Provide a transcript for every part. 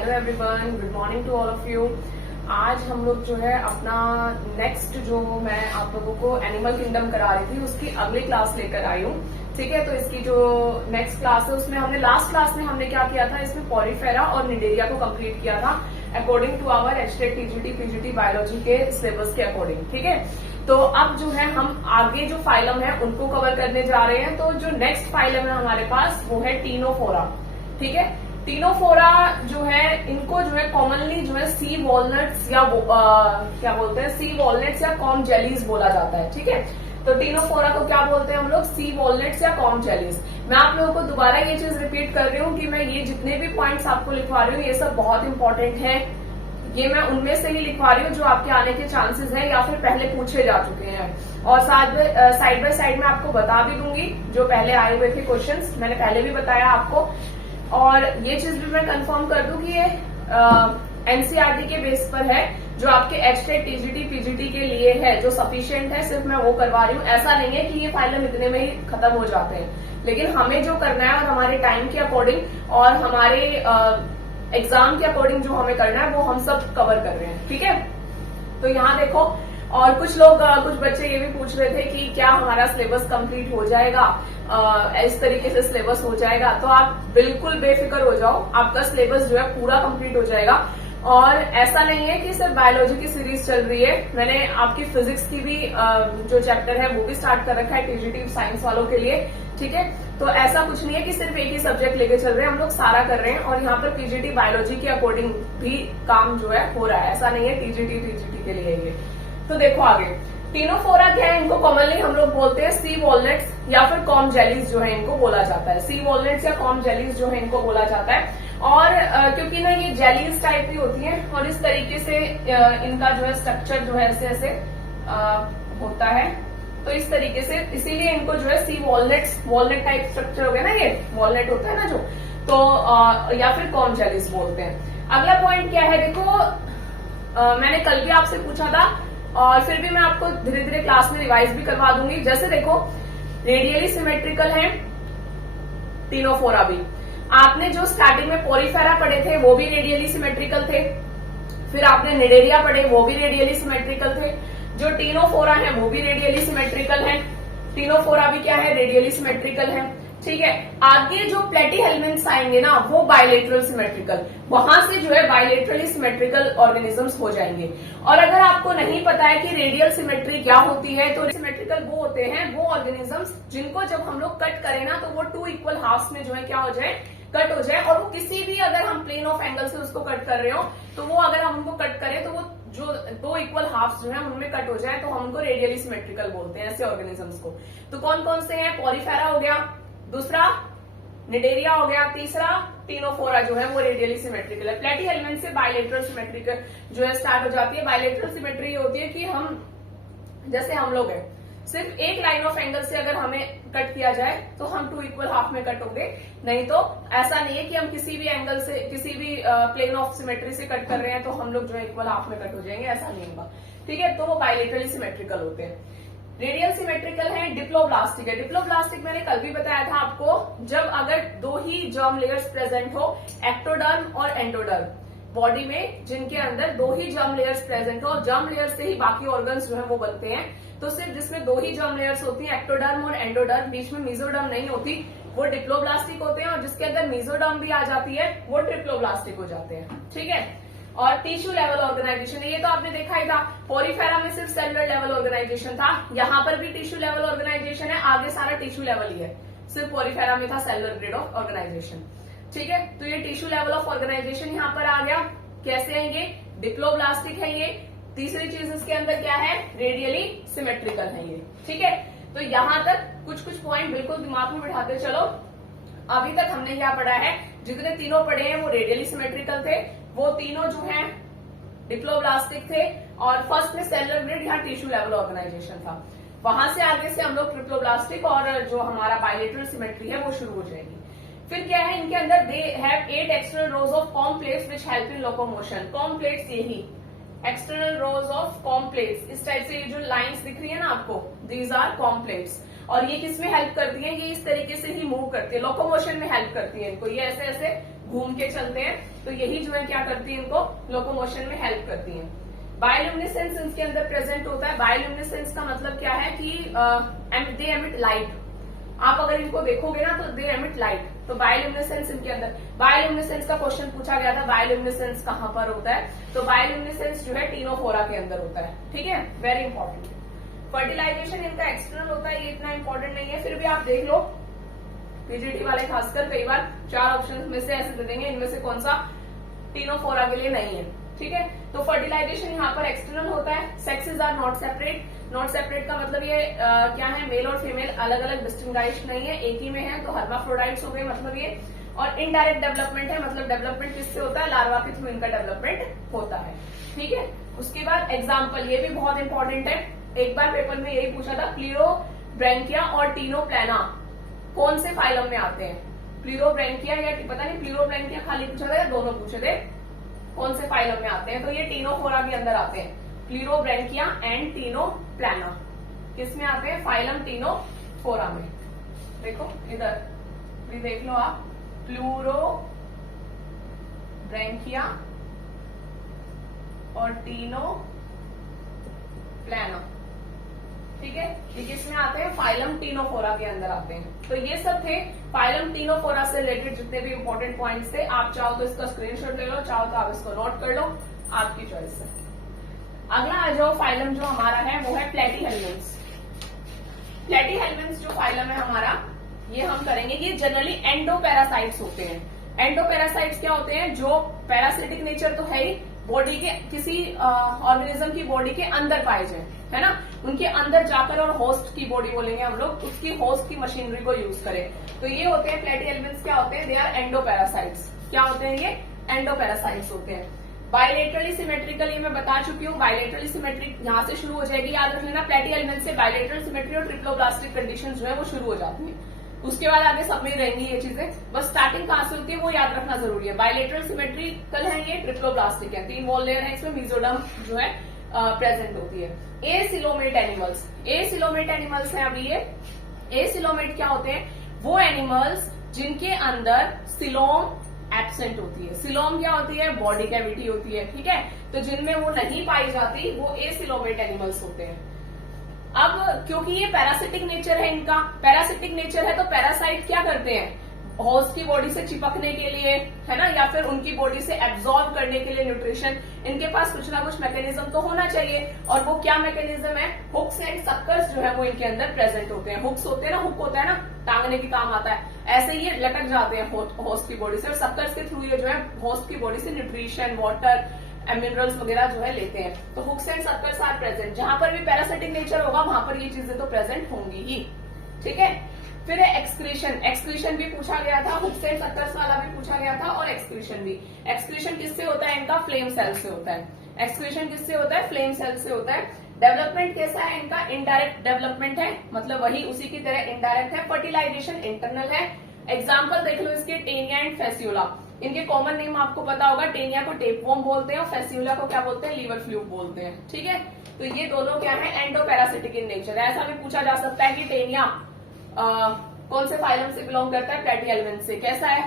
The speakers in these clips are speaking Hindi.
Hello everyone, good morning to all of you. आज हम लोग जो है अपना नेक्स्ट जो मैं आप लोगों को एनिमल किंगडम करा रही थी उसकी अगली क्लास लेकर आई हूँ। ठीक है, तो इसकी जो नेक्स्ट क्लास है उसमें हमने लास्ट क्लास में हमने क्या किया था, इसमें पॉरीफेरा और निडेरिया को कंप्लीट किया था according to our HTET TGT PGT biology के सिलेबस के अकॉर्डिंग। ठीक है, तो अब जो है हम आगे जो फाइलम है उनको कवर करने जा रहे हैं। तो जो नेक्स्ट फाइलम है हमारे पास वो है टीनोफोरा। ठीक है, टीनोफोरा जो है इनको जो है कॉमनली जो है सी वॉलनट्स या क्या बोलते हैं, सी वॉलनट्स या कॉर्न जेलीज बोला जाता है। ठीक है, तो टीनोफोरा को क्या बोलते हैं हम लोग, सी वॉलनट्स या कॉर्न जेलीज। मैं आप लोगों को दोबारा ये चीज रिपीट कर रही हूँ कि मैं ये जितने भी पॉइंट्स आपको लिखवा रही हूँ ये सब बहुत इंपॉर्टेंट है। ये मैं उनमें से ही लिखवा रही हूँ जो आपके आने के चांसेस हैं या फिर पहले पूछे जा चुके हैं, और साइड बाय साइड में आपको बता भी दूंगी जो पहले आए हुए थे क्वेश्चंस, मैंने पहले भी बताया आपको। और ये चीज भी मैं कंफर्म कर दूं कि ये एनसीईआरटी के बेस पर है, जो आपके एचटेट टीजीटी पीजीटी के लिए है, जो सफिशिएंट है, सिर्फ मैं वो करवा रही हूँ। ऐसा नहीं है कि ये फाइलम इतने में ही खत्म हो जाते हैं, लेकिन हमें जो करना है और हमारे टाइम के अकॉर्डिंग और हमारे एग्जाम के अकॉर्डिंग जो हमें करना है वो हम सब कवर कर रहे हैं। ठीक है, तो यहाँ देखो, और कुछ बच्चे ये भी पूछ रहे थे कि क्या हमारा सिलेबस कंप्लीट हो जाएगा, इस तरीके से सिलेबस हो जाएगा। तो आप बिल्कुल बेफिक्र हो जाओ, आपका सिलेबस जो है पूरा कंप्लीट हो जाएगा। और ऐसा नहीं है कि सिर्फ बायोलॉजी की सीरीज चल रही है, मैंने आपकी फिजिक्स की भी जो चैप्टर है वो भी स्टार्ट कर रखा है टीजीटी साइंस वालों के लिए। ठीक है, तो ऐसा कुछ नहीं है कि सिर्फ एक ही सब्जेक्ट लेके चल रहे हैं, हम लोग सारा कर रहे हैं। और यहाँ पर पीजीटी बायोलॉजी के अकॉर्डिंग भी काम जो है हो रहा है, ऐसा नहीं है टीजीटी पीजीटी के लिए ये। तो देखो आगे, टीनोफोरा क्या है, इनको कॉमनली हम लोग बोलते हैं सी वॉलनट्स या फिर कॉर्न जेलीज जो है इनको बोला जाता है। सी वॉलनट्स या कॉर्न जेलीज जो है इनको बोला जाता है। और क्योंकि ना ये जेलीज टाइप की होती हैं और इस तरीके से इनका जो है स्ट्रक्चर जो है ऐसे ऐसे होता है, तो इस तरीके से इसीलिए इनको जो है सी वॉलनट टाइप स्ट्रक्चर हो गया ना, ये वॉलनट होता है ना जो, तो या फिर कॉर्न जेलीज बोलते हैं। अगला पॉइंट क्या है, देखो मैंने कल भी आपसे पूछा था और फिर भी मैं आपको धीरे धीरे क्लास में रिवाइज भी करवा दूंगी। जैसे देखो, रेडियली सिमेट्रिकल है टीनोफोरा भी। आपने जो स्टार्टिंग में पॉरीफेरा पढ़े थे वो भी रेडियली सिमेट्रिकल थे, फिर आपने निडेरिया पढ़े वो भी रेडियली सिमेट्रिकल थे। जो टीनोफोरा है वो भी रेडियली सिमेट्रिकल है। टीनोफोरा भी क्या है, रेडियली सिमेट्रिकल है। ठीक है, आगे जो प्लेटीहेल्मिन्थ्स आएंगे ना वो बायलेटरल सिमेट्रिकल, वहां से जो है बायलेटरली सिमेट्रिकल ऑर्गेनिजम्स हो जाएंगे। और अगर आपको नहीं पता है कि रेडियल सिमेट्री क्या होती है, तो सिमेट्रिकल वो होते हैं वो ऑर्गेनिजम्स जिनको जब हम लोग कट करें ना तो वो 2 इक्वल हाफ्स में जो है क्या हो जाए, कट हो जाए। और वो किसी भी अगर हम प्लेन ऑफ एंगल से उसको कट कर रहे हो तो वो अगर हम उनको कट करें तो वो जो 2 इक्वल हाफ्स जो है उनमें कट हो जाए, तो हम उनको रेडियली सिमेट्रिकल बोलते हैं ऐसे ऑर्गेनिजम्स को। तो कौन कौन से हैं, पॉरीफेरा हो गया, दूसरा निडेरिया हो गया, तीसरा टीनोफोरा जो है वो रेडियली सिमेट्रिकल है। प्लेटीहेल्मिन्थ से बायलेटरल सिमेट्रिकल जो है स्टार्ट हो जाती है। बायलेटरल सिमेट्री होती है कि हम जैसे हम लोग हैं, सिर्फ एक लाइन ऑफ एंगल से अगर हमें कट किया जाए तो हम 2 इक्वल हाफ में कट होंगे। नहीं तो ऐसा नहीं है कि हम किसी भी एंगल से, किसी भी प्लेन ऑफ सिमेट्री से कट कर रहे हैं तो हम लोग जो है इक्वल हाफ में कट हो जाएंगे, ऐसा नहीं होगा। ठीक है, तो वो बायलेटरली सिमेट्रिकल होते हैं। रेडियल सिमेट्रिकल है, डिप्लोब्लास्टिक है। डिप्लोब्लास्टिक मैंने कल भी बताया था आपको, जब अगर 2 ही जर्म लेयर्स प्रेजेंट हो, एक्टोडर्म और एंडोडर्म, बॉडी में जिनके अंदर 2 ही जर्म लेयर्स प्रेजेंट हो, और जर्म लेयर से ही बाकी ऑर्गन्स जो है वो बनते हैं। तो सिर्फ जिसमें 2 ही जर्म लेयर्स होती हैं, एक्टोडर्म और एंडोडर्म, बीच में मीजोडर्म नहीं होती, वो डिप्लोब्लास्टिक होते हैं। और जिसके अंदर मीजोडर्म भी आ जाती है वो ट्रिप्लोब्लास्टिक हो जाते हैं। ठीक है, और टिश्यू लेवल ऑर्गेनाइजेशन है, ये तो आपने देखा ही था। पॉरीफेरा में सिर्फ सेलुलर लेवल ऑर्गेनाइजेशन था, यहाँ पर भी टिश्यू लेवल ऑर्गेनाइजेशन है, आगे सारा टिश्यू लेवल ही है, सिर्फ पॉरीफेरा में था सेलुलर ग्रेड ऑफ ऑर्गेनाइजेशन। ठीक है, तो ये टिश्यू लेवल ऑफ ऑर्गेनाइजेशन यहाँ पर आ गया। कैसे आएंगे, डिप्लोब्लास्टिक है ये। तीसरी चीज इसके अंदर क्या है, रेडियली सिमेट्रिकल है ये। ठीक है, तो यहां तक कुछ पॉइंट बिल्कुल दिमाग में बिठाते चलो। अभी तक हमने क्या पढ़ा है, जितने तीनों पढ़े हैं वो रेडियली सिमेट्रिकल थे, वो तीनों जो हैं डिप्लोब्लास्टिक थे, और फर्स्ट में सेलुलर ग्रिड या टिश्यू लेवल ऑर्गेनाइजेशन था। वहां से आगे से हम लोग ट्रिप्लोब्लास्टिक और जो हमारा बायलेटरल सिमेट्री है वो शुरू हो जाएगी। फिर क्या है, इनके अंदर they have 8 external rows of comb plates which help in locomotion. Comb plates यही external rows of comb plates, इस टाइप से ये जो लाइंस दिख रही है ना आपको, दीज आर कॉम प्लेट्स। और ये किस में हेल्प करती है, ये इस तरीके से ही मूव करती है, लोकोमोशन में हेल्प करती है इनको, ये ऐसे ऐसे घूम के चलते हैं, तो यही जो है क्या करती है, इनको लोकोमोशन में हेल्प करती है। बायोल्यूमिनेसेंस इनके अंदर प्रेजेंट होता है। बायोल्यूमिनेसेंस का मतलब क्या है कि दे एमिट लाइट। आप अगर इनको देखोगे ना तो दे एमिट लाइट, तो बायोल्यूमिनेसेंस इनके अंदर, बायोल्यूमिनेसेंस का क्वेश्चन पूछा गया था, बायोल्यूमिनेसेंस कहां पर होता है, तो बायोल्यूमिनेसेंस जो है टिनोफोरा के अंदर होता है, ठीक है, वेरी इंपॉर्टेंट। फर्टिलाइजेशन इनका एक्सटर्नल होता है, ये इतना इंपॉर्टेंट नहीं है, फिर भी आप देख लो, पीजीटी वाले खासकर कई बार 4 ऑप्शन में से ऐसे दे देंगे, इनमें से कौन सा टिनोफोरा के लिए नहीं है, ठीक है। तो फर्टिलाइजेशन यहाँ पर एक्सटर्नल होता है। Sexes are not separate, not separate का मतलब ये क्या है, मेल और फीमेल अलग अलग डिस्टिंग्विश्ड नहीं है, एक ही में है, तो हर्माफ्रोडाइट्स हो गए मतलब ये। और इनडायरेक्ट डेवलपमेंट है, मतलब डेवलपमेंट किससे होता है, लार्वा के थ्रू इनका डेवलपमेंट होता है, ठीक है। उसके बाद एग्जाम्पल, ये भी बहुत इंपॉर्टेंट है, एक बार पेपर में यही पूछा था, प्लीरोब्रैंकिया और टीनोप्लाना कौन से फाइलम में आते हैं, प्लीरोब्रैंकिया या पता नहीं प्लीरोब्रैंकिया खाली पूछा था या दोनों पूछे थे, कौन से फाइलम में आते हैं, तो ये टिनोफोरा के अंदर आते हैं, प्लीरोब्रैंकिया एंड टिनोप्लाना किस में आते हैं, फाइलम टिनोफोरा में। देखो इधर भी देख लो आप, प्लूरोब्रैंकिया और टिनोप्लाना, ठीक है, ये किसमें आते हैं, फाइलम टिनोफोरा के अंदर आते हैं। तो ये सब थे फाइलम टिनोफोरा से रिलेटेड जितने भी इंपॉर्टेंट पॉइंट्स थे। आप चाहो तो इसका स्क्रीनशॉट ले लो, चाहो तो आप इसको नोट कर लो, आपकी चॉइस है। अगला आ जाओ फाइलम जो हमारा है वो है प्लेटीहेल्मिन्थ्स। प्लेटीहेल्मिन्थ्स जो फाइलम है हमारा, ये हम करेंगे, ये जनरली एंडोपैरासाइट्स होते हैं। एंडोपैरासाइट्स क्या होते हैं, जो पैरासिटिक नेचर तो है ही, बॉडी के किसी ऑर्गेनिज्म की बॉडी के अंदर पाए जाए, है ना, उनके अंदर जाकर, और होस्ट की बॉडी बोलेंगे हम लोग, उसकी होस्ट की मशीनरी को यूज करें, तो ये होते हैं प्लेटीहेल्मिन्थ्स। क्या होते हैं, दे आर एंडोपैरासाइट्स। क्या होते हैं, ये एंडोपैरासाइट्स होते हैं। बायलेटरली सिमेट्रिकल, ये मैं बता चुकी हूँ, बायलेटरली सिमेट्रिक यहां से शुरू हो जाएगी, याद रख लेना, प्लेटीहेल्मिन्थ्स से बायलेटरल सिमेट्री और ट्रिप्लोब्लास्टिक कंडीशन जो है वो शुरू हो जाती है, उसके बाद आगे सब में रहेंगी ये चीजें, बस स्टार्टिंग कहां से होती है वो याद रखना जरूरी है। बायलेटरल सिमेट्रिकल है, ये ट्रिप्लोब्लास्टिक है, 3 वॉल लेयर है, इसमें मेसोडर्म जो है प्रेजेंट होती है। एसिलोमेट एनिमल्स, एसिलोमेट एनिमल्स है अभी ये। एसिलोमेट क्या होते हैं, वो एनिमल्स जिनके अंदर सिलोम एब्सेंट होती है। सिलोम क्या होती है, बॉडी कैविटी होती है, ठीक है, तो जिनमें वो नहीं पाई जाती वो एसिलोमेट एनिमल्स होते हैं। अब क्योंकि ये पैरासिटिक नेचर है इनका, पैरासिटिक नेचर है, तो पैरासाइट क्या करते हैं, होस्ट की बॉडी से चिपकने के लिए, है ना, या फिर उनकी बॉडी से एब्जॉर्ब करने के लिए न्यूट्रिशन, इनके पास कुछ ना कुछ मैकेनिज्म तो होना चाहिए, और वो क्या मैकेनिज्म है, हुक्स एंड सक्कर्स जो है वो इनके अंदर प्रेजेंट होते हैं। हुक्स होते हैं ना, हुक होता है ना, टांगने की काम आता है, ऐसे ही ये लटक जाते हैं होस्ट की बॉडी से, और सक्कर्स के थ्रू ये जो है होस्ट की बॉडी से न्यूट्रिशन, वाटर, मिनरल्स वगैरह जो है लेते हैं। तो hooks and circles are present, जहां पर भी पैरासिटिक नेचर होगा वहां पर ये चीजें तो प्रेजेंट होंगी ही, ठीक है। फिर है एक्सक्रीशन, एक्सक्रीशन भी पूछा गया था, हुक्स एंड सर्कल्स वाला भी पूछा गया था, और एक्सक्रीशन भी। एक्सक्रीशन किससे होता है, इनका फ्लेम सेल से होता है। एक्सक्रीशन किससे होता है, फ्लेम सेल से होता है। डेवलपमेंट कैसा है इनका, इनडायरेक्ट डेवलपमेंट है, मतलब वही उसी की तरह इनडायरेक्ट है। फर्टिलाइजेशन इंटरनल है। एग्जाम्पल देख लो इसके, टेनिया एंड फेस्यूला, इनके कॉमन नेम आपको पता होगा, टेनिया को टेपवॉर्म बोलते हैं और फेस्यूला को क्या बोलते हैं, लीवर फ्लूक बोलते हैं, ठीक है। तो ये दोनों क्या है, एंडोपैरासिटिक इन नेचर है। ऐसा भी पूछा जा सकता है कि टेनिया कौन से फाइलम से बिलोंग करता है, प्लेटीहेल्मिन्थ्स से। कैसा है,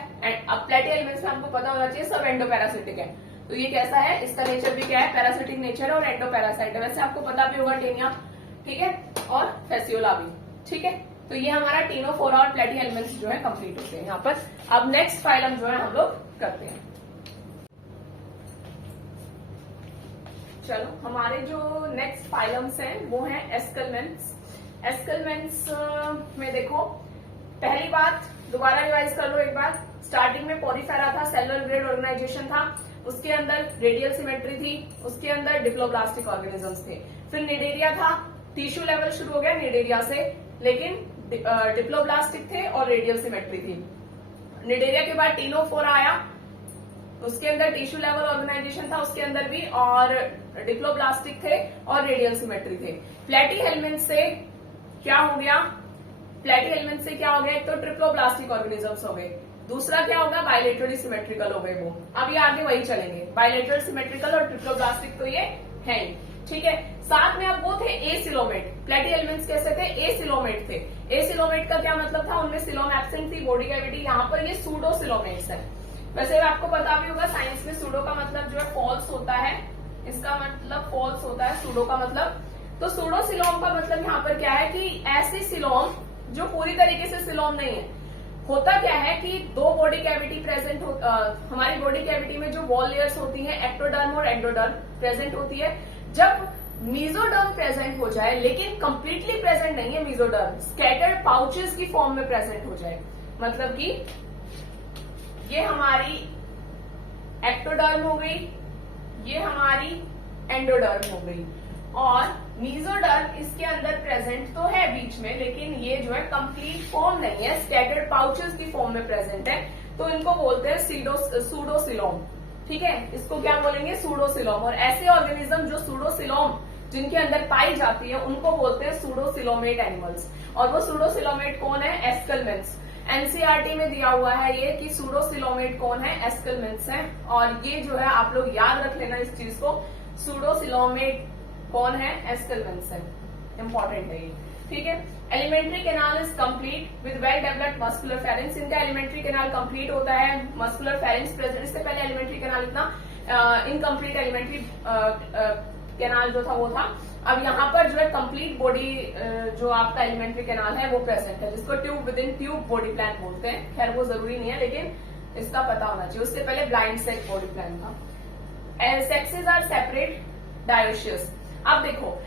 अब प्लेटीहेल्मिन्थ्स में हमको पता होना चाहिए सब एंडोपैरासिटिक है, तो ये कैसा है, इसका नेचर भी क्या है, पैरासिटिक नेचर है और एंडोपैरासाइट है। वैसे आपको पता भी होगा टेनिया, ठीक है, और फेस्यूला भी, ठीक है। तो ये हमारा टिनोफोरा और प्लेटीहेल्मिन्थ्स जो है कंप्लीट होते हैं यहाँ पर। अब नेक्स्ट फाइलम जो है हम लोग करते हैं। चलो, हमारे जो नेक्स्ट फाइलम्स हैं वो हैं एस्केलमेंट्स। एस्केलमेंट्स में देखो, पहली बात दोबारा रिवाइज कर लो एक बार। स्टार्टिंग में पोरीफेरा था, सेलुलर ग्रेड ऑर्गेनाइजेशन था, उसके अंदर रेडियल सिमेट्री थी, उसके अंदर डिप्लोब्लास्टिक ऑर्गेनिजम्स थे। फिर निडेरिया था, टिश्यू लेवल शुरू हो गया निडेरिया से, लेकिन डिप्लोब्लास्टिक थे और रेडियल सिमेट्री थी। निडेरिया के बाद टिनोफोरा आया, उसके अंदर टिश्यू लेवल ऑर्गेनाइजेशन था, उसके अंदर भी, और डिप्लोब्लास्टिक थे और रेडियल सिमेट्री थे। प्लेटीहेल्मिन्थ्स से क्या हो गया, प्लेटीहेल्मिन्थ्स से क्या हो गया, एक तो ट्रिप्लोब्लास्टिक ऑर्गेनिजम्स हो गए, दूसरा क्या होगा, बायलेटरली सिमेट्रिकल हो गए वो। अब ये आगे वही चलेंगे, बायलेटरल सिमेट्रिकल और ट्रिप्लोब्लास्टिक तो ये है, ठीक है। साथ में अब वो थे एसिलोमेट। प्लेटी एलिमेंट्स कैसे थे, एसिलोमेट थे। एसिलोमेट का क्या मतलब था, उनमें सिलोम एब्सेंट थी, बॉडी कैविटी। यहाँ पर ये सूडो सिलोमेट्स है। वैसे आपको पता भी होगा साइंस में सूडो का मतलब जो है फॉल्स होता है, इसका मतलब फॉल्स होता है सूडो का मतलब। तो सूडो सिलोम का मतलब यहाँ पर क्या है कि ऐसी सिलोम जो पूरी तरीके से सिलोम नहीं है। होता क्या है कि दो बॉडी कैविटी प्रेजेंट हमारी बॉडी कैविटी में जो वॉल लेयर्स होती हैं, एक्टोडर्म और एंडोडर्म प्रेजेंट होती है। जब मीजोडर्म प्रेजेंट हो जाए, लेकिन कंप्लीटली प्रेजेंट नहीं है मीजोडर्म, स्कैटर्ड पाउचेस की फॉर्म में प्रेजेंट हो जाए, मतलब कि ये हमारी एक्टोडर्म हो गई, ये हमारी एंडोडर्म हो गई, और मीजोडर्म इसके अंदर प्रेजेंट तो है बीच में, लेकिन ये जो है कंप्लीट फॉर्म नहीं है, स्कैटर्ड पाउचेस की फॉर्म में प्रेजेंट है। तो इनको बोलते हैं सूडोसिलोम। ठीक है, इसको क्या बोलेंगे, सूडोसिलोम। और ऐसे ऑर्गेनिज्म जो सूडोसिलोम जिनके अंदर पाई जाती है उनको बोलते हैं सूडोसिलोमेट एनिमल्स। और वो सूडोसिलोमेट कौन है, एस्केलमेंट्स। एनसीईआरटी में दिया हुआ है ये कि सूडोसिलोमेट कौन है, एस्केलमेंट्स है। और ये जो है आप लोग याद रख लेना इस चीज को, सूडोसिलोमेट कौन है, एस्केलमेंट्स है, इंपॉर्टेंट है ये। ठीक है, alimentary canal is complete with well developed muscular pharynx. इनका एलिमेंट्री कैनाल कंप्लीट होता है, मस्कुलर फेरेंक्स प्रेजेंट। इससे पहले एलिमेंट्री कैनाल इतना इनकम्प्लीट एलिमेंट्री कैनाल जो था वो था। अब यहाँ पर जो है कंप्लीट बॉडी जो आपका एलिमेंट्री कैनाल है वो प्रेजेंट है, जिसको tube with in tube body plan बोलते हैं। खैर वो जरूरी नहीं है, लेकिन इसका पता होना चाहिए। उससे पहले ब्लाइंड सेक बॉडी प्लान था। Sexes are separate dioecious. अब देखो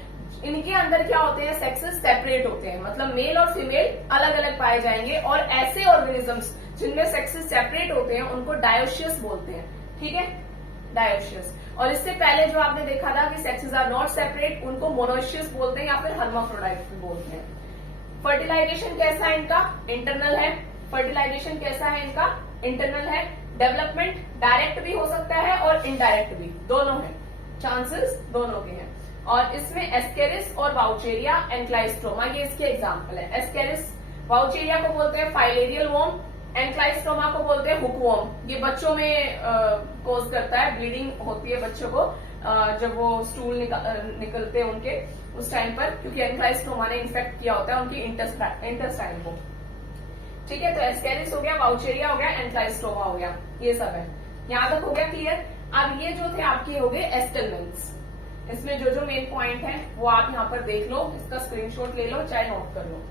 इनके अंदर क्या होते हैं, सेक्सेस सेपरेट होते हैं, मतलब मेल और फीमेल अलग अलग पाए जाएंगे। और ऐसे ऑर्गेनिजम्स जिनमें सेक्सेस सेपरेट होते हैं उनको डायोशियस बोलते हैं। ठीक है, डायोशियस। और इससे पहले जो आपने देखा था कि सेक्सेस आर नॉट सेपरेट, उनको मोनोशियस बोलते हैं या फिर हर्माफ्रोडाइट भी बोलते हैं। फर्टिलाइजेशन कैसा है इनका, इंटरनल है। फर्टिलाइजेशन कैसा है इनका, इंटरनल है। डेवलपमेंट डायरेक्ट भी हो सकता है और इनडायरेक्ट भी, दोनों है, चांसेस दोनों के हैं। और इसमें एस्केरिस और वाउचेरिया, एनक्लाइस्ट्रोमा, ये इसके एग्जाम्पल है। एस्केरिस वाउचेरिया को बोलते हैं फाइलेरियल वॉर्म, एनक्लाइस्ट्रोमा को बोलते हैं हुकवॉर्म। ये बच्चों में कोज करता है, ब्लीडिंग होती है बच्चों को जब वो स्टूल निकलते हैं उनके उस टाइम पर, क्योंकि एनक्लाइस्ट्रोमा ने इन्फेक्ट किया होता है उनकी इंटेस्टाइन को। ठीक है, तो एस्केरिस हो गया, वाउचेरिया हो गया, एनक्लाइस्ट्रोमा हो गया, ये सब है। यहां तक हो गया क्लियर। अब ये जो थे आपके हो गए एस्केलमेंट्स। इसमें जो जो मेन पॉइंट है वो आप यहाँ पर देख लो, इसका स्क्रीनशॉट ले लो चाहे नोट कर लो।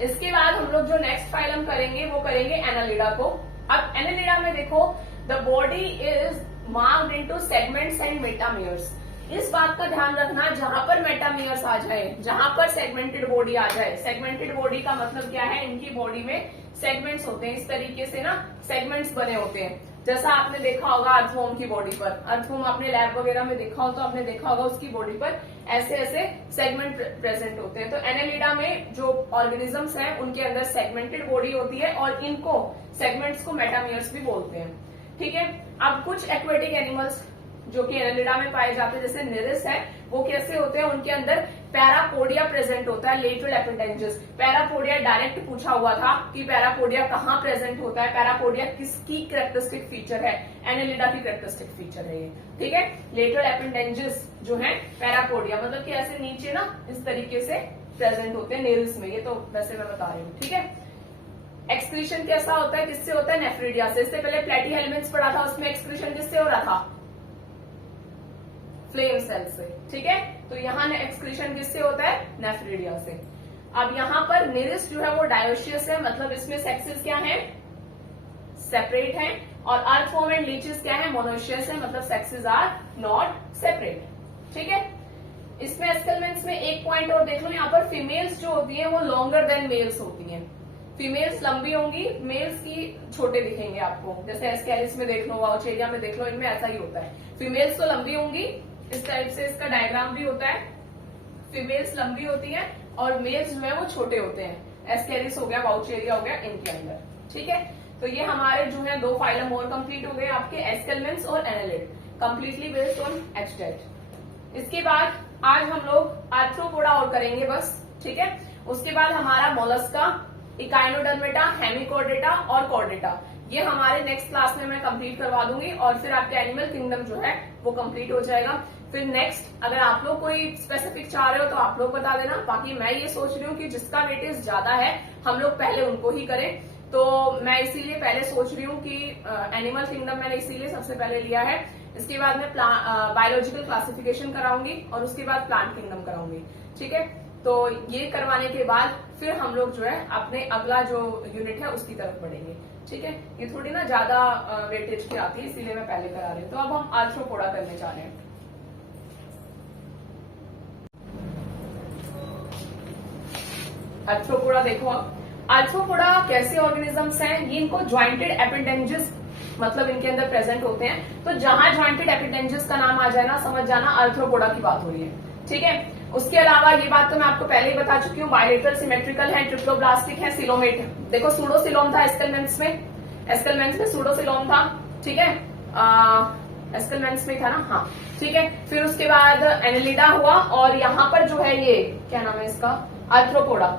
इसके बाद हम लोग जो नेक्स्ट फाइलम करेंगे वो करेंगे एनालिडा को। अब एनालिडा में देखो, the body is marked into segments and metameres. इस बात का ध्यान रखना, जहां पर मेटामियर्स आ जाए, जहां पर सेगमेंटेड बॉडी आ जाए। सेगमेंटेड बॉडी का मतलब क्या है, इनकी बॉडी में सेगमेंट्स होते हैं, इस तरीके से ना सेगमेंट्स बने होते हैं। जैसा आपने देखा होगा अर्थवॉर्म की बॉडी पर, अर्थवॉर्म आपने लैब वगैरह में देखा हो तो आपने देखा होगा उसकी बॉडी पर ऐसे ऐसे सेगमेंट प्रेजेंट होते हैं। तो एनालिडा में जो ऑर्गेनिजम्स हैं उनके अंदर सेगमेंटेड बॉडी होती है और इनको सेगमेंट्स को मेटामियर्स भी बोलते हैं। ठीक है, अब कुछ एक्वेटिक एनिमल्स जो कि एनालिडा में पाए जाते हैं, जैसे निरिस है, वो कैसे होते हैं, उनके अंदर पैरापोडिया प्रेजेंट होता है, लेटरल एपेंडेजेस। पैरापोडिया डायरेक्ट पूछा हुआ था कि पैरापोडिया कहाँ प्रेजेंट होता है, पैरापोडिया किसकी कैरेक्टरिस्टिक फीचर है, एनालिडा की कैरेक्टरिस्टिक फीचर है ये। ठीक है, लेटरल एपेंडेजेस जो है पैरापोडिया, मतलब कि ऐसे नीचे ना इस तरीके से प्रेजेंट होते हैं नेरिस में, ये तो वैसे मैं बता रही हूँ। ठीक है, एक्सक्रीशन कैसा होता है, किससे होता है, नेफ्रिडिया से। इससे पहले प्लेटी हेलमेंट्स पढ़ा था, उसमें एक्सक्रीशन किससे हो रहा था, फ्लेम सेल से। ठीक है, तो यहाँ एक्सक्रीशन किससे होता है, नेफ्रिडिया से। अब यहाँ पर निरिस जो है वो डायोशियस है, मतलब इसमें सेक्सेस क्या है, सेपरेट है। और अर्थवॉर्म एंड लीचेस क्या है, मोनोशियस है, मतलब सेक्सेस आर नॉट सेपरेट। ठीक है, इसमें एस्केलमेंट्स में एक पॉइंट और देख लो, यहाँ पर फीमेल्स जो होती है वो लॉन्गर देन मेल्स होती है। फीमेल्स लंबी होंगी, मेल्स की छोटे दिखेंगे आपको। जैसे एस्केरिस में देख लो, वाउचेरिया में देख लो, इनमें ऐसा ही होता है। फीमेल्स तो लंबी होंगी, इस टाइप से इसका डायग्राम भी होता है। फीमेल्स लंबी होती है और मेल्स जो है वो छोटे होते हैं। एस्केरिस हो गया, वाउचेरिया हो गया, इनके अंदर। ठीक है, तो ये हमारे जो है दो फाइलम और कंप्लीट हो गए आपके, एस्केलमेंट्स और annelid, completely based on HTET. इसके बाद आज हम लोग आर्थ्रोपोडा और करेंगे बस। ठीक है, उसके बाद हमारा मोलस्का, इकाइनोडर्मेटा, हेमिकोर्डेटा और कॉर्डेटा, ये हमारे नेक्स्ट क्लास में मैं कंप्लीट करवा दूंगी। और फिर आपके एनिमल किंगडम जो है वो कंप्लीट हो जाएगा। फिर नेक्स्ट अगर आप लोग कोई स्पेसिफिक चाह रहे हो तो आप लोग बता देना। बाकी मैं ये सोच रही हूँ कि जिसका वेटेज ज्यादा है हम लोग पहले उनको ही करें, तो मैं इसीलिए पहले सोच रही हूँ कि एनिमल किंगडम मैंने इसीलिए सबसे पहले लिया है। इसके बाद मैं बायोलॉजिकल क्लासिफिकेशन कराऊंगी और उसके बाद प्लांट किंगडम कराऊंगी। ठीक है, तो ये करवाने के बाद फिर हम लोग जो है अपने अगला जो यूनिट है उसकी तरफ बढ़ेंगे। ठीक है, ये थोड़ी ना ज्यादा वेटेज की आती है इसीलिए मैं पहले करा रही हूँ। तो अब हम आर्थ्रोपोडा करने जा रहे हैं। आर्थ्रोपोडा देखो, आर्थ्रोपोडा कैसे ऑर्गेनिजम्स हैं, ये इनको ज्वाइंटेड एपिडेंजेस मतलब इनके अंदर प्रेजेंट होते हैं। तो जहां ज्वाइंटेड एपिडेंजेस का नाम आ जाए ना, समझ जाना आर्थ्रोपोडा की बात हो रही है। ठीक है, उसके अलावा ये बात तो मैं आपको पहले ही बता चुकी हूँ, बायलेटरल सिमेट्रिकल है, ट्रिप्लोब्लास्टिक है, सिलोमेट है। देखो सूडोसिलोम था एस्केलमेंट्स में सूडोसिलोम था। ठीक है, एस्केलमेंट्स में था ना, हाँ ठीक है। फिर उसके बाद एनेलिडा हुआ और यहाँ पर जो है ये क्या नाम है इसका, आर्थ्रोपोडा।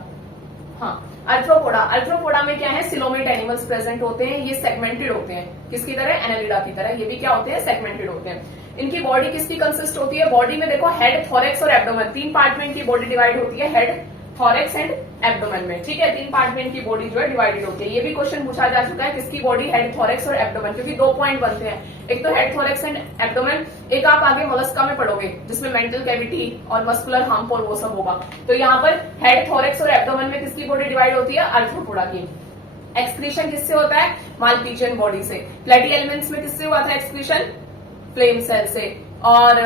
हाँ, अल्ट्रोपोडा में क्या है, सिलोमेट एनिमल्स प्रेजेंट होते हैं। ये सेगमेंटेड होते हैं, किसकी तरह, एनेलिडा की तरह। ये भी क्या होते हैं, सेगमेंटेड होते हैं। इनकी बॉडी किसकी कंसिस्ट होती है, बॉडी में देखो हेड, थोरेक्स और एब्डोमेन, 3 पार्ट में इनकी बॉडी डिवाइड होती है, हेड, थोरेक्स एंड एब्डोमेन में। ठीक है, 3 पार्ट में इनकी बॉडी जो है डिवाइडेड होती है। ये भी क्वेश्चन पूछा जा चुका है, किसकी बॉडी, हेड, थोरेक्स और एब्डोमेन, क्योंकि 2 पॉइंट बनते हैं, एक तो हेड, थोरेक्स एंड एब्डोमेन, एक आप आगे मोलस्का में पढ़ोगे जिसमें मेंटल कैविटी और मस्कुलर हम्प और वो सब होगा। तो यहाँ पर हेड, थोरेक्स और एब्डोमेन में किसकी बॉडी डिवाइड होती है, आर्थ्रोपोडा की। एक्सक्रीशन किससे होता है, मालपीजियन बॉडी से। प्लेटी एलिमेंट्स में किससे हुआ था एक्सक्रीशन, फ्लेम सेल से। और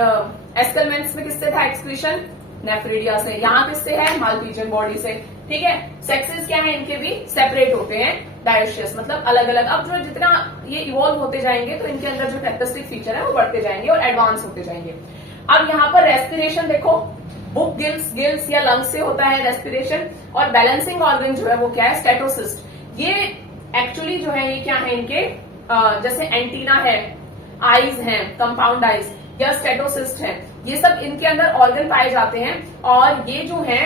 एस्केलमेंट्स में किससे था एक्सक्रीशन, नेफ्रिडिया से। यहाँ किससे है, मालपीजियन बॉडी से। ठीक है, सेक्सेस क्या है इनके भी सेपरेट होते हैं, डायोशियस मतलब अलग अलग। अब जो जितना ये इवॉल्व होते जाएंगे तो इनके अंदर जो कैरेक्टरिस्टिक फीचर है वो बढ़ते जाएंगे और एडवांस होते जाएंगे। अब यहाँ पर रेस्पिरेशन देखो, बुक गिल्स या लंग्स से होता है रेस्पिरेशन। और बैलेंसिंग ऑर्गन जो है वो क्या है, स्टेटोसिस्ट। ये एक्चुअली जो है ये क्या है इनके, जैसे एंटीना है, आईज हैं, कंपाउंड आईज या स्टेटोसिस्ट है, ये सब इनके अंदर ऑर्गन पाए जाते हैं। और ये जो है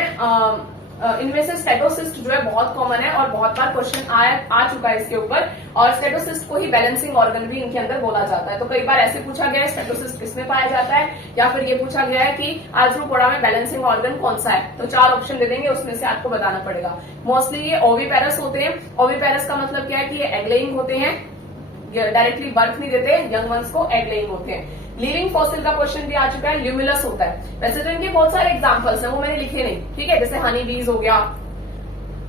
इनमें से स्टेटोसिस्ट जो है बहुत कॉमन है और बहुत बार क्वेश्चन आ चुका है इसके ऊपर। और स्टेटोसिस्ट को ही बैलेंसिंग ऑर्गन भी इनके अंदर बोला जाता है। तो कई बार ऐसे पूछा गया है स्टेटोसिस्ट किसमें पाया जाता है, या फिर ये पूछा गया है कि आर्थ्रोपोडा में बैलेंसिंग ऑर्गन कौन सा है। तो 4 ऑप्शन दे देंगे, उसमें से आपको बताना पड़ेगा। मोस्टली ये ओविपेरस होते हैं। ओविपेरस का मतलब क्या है कि ये एग लेइंग होते हैं, डायरेक्टली बर्थ नहीं देते, यंग वंस को एग लेइंग होते हैं। लिविंग फॉसिल का क्वेश्चन भी आ चुका है, ल्यूमिनस होता है। वैसे तो इनके बहुत सारे एग्जांपल्स हैं, वो मैंने लिखे नहीं। ठीक है, जैसे हनी बीज हो गया,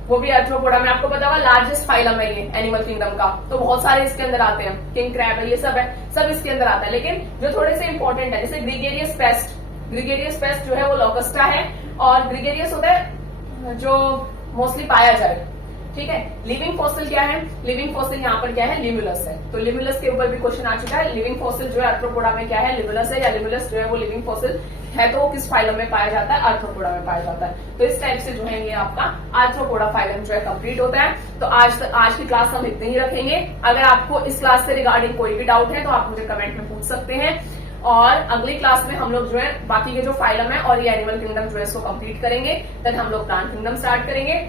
वो भी आर्थ्रोपोडा में। आपको पता होगा लार्जेस्ट फाइलम है ये एनिमल किंगडम का, तो बहुत सारे इसके अंदर आते हैं। किंग क्रैब है, ये सब है, सब इसके अंदर आता है। लेकिन जो थोड़े से इंपॉर्टेंट है, जैसे ग्रीगेरियस पेस्ट जो है वो लोकस्टा है। और ग्रीगेरियस होता है जो मोस्टली पाया जाए। ठीक है, लिविंग फॉसिल क्या है, लिविंग फॉसिल यहाँ पर क्या है, लिमुलस है। तो लिमुलस के ऊपर भी क्वेश्चन आ चुका है। लिविंग फॉसिल जो है आर्थ्रोपोडा में क्या है, लिमुलस है, या लिमुलस जो है वो लिविंग फॉसिल है तो वो किस फाइलम में पाया जाता है, आर्थ्रोपोडा में पाया जाता है। तो इस टाइप से जो है ये आपका आर्थ्रोपोडा फाइलम जो है कंप्लीट होता है। तो आज की क्लास हम इतने ही रखेंगे। अगर आपको इस क्लास से रिगार्डिंग कोई भी डाउट है तो आप मुझे कमेंट में पूछ सकते हैं। और अगली क्लास में हम लोग जो है बाकी के जो फाइलम है और ये एनिमल किंगडम जो है इसको कंप्लीट करेंगे। देन हम लोग प्लांट किंगडम स्टार्ट करेंगे।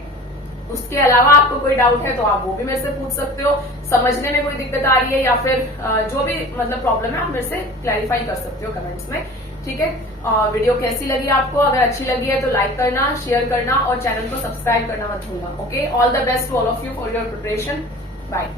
उसके अलावा आपको कोई डाउट है तो आप वो भी मेरे से पूछ सकते हो। समझने में कोई दिक्कत आ रही है या फिर जो भी मतलब प्रॉब्लम है आप मेरे से क्लैरिफाई कर सकते हो कमेंट्स में। ठीक है, वीडियो कैसी लगी आपको, अगर अच्छी लगी है तो लाइक करना, शेयर करना और चैनल को सब्सक्राइब करना मत भूलना। Okay, all the best to all of you for your preparation. Bye.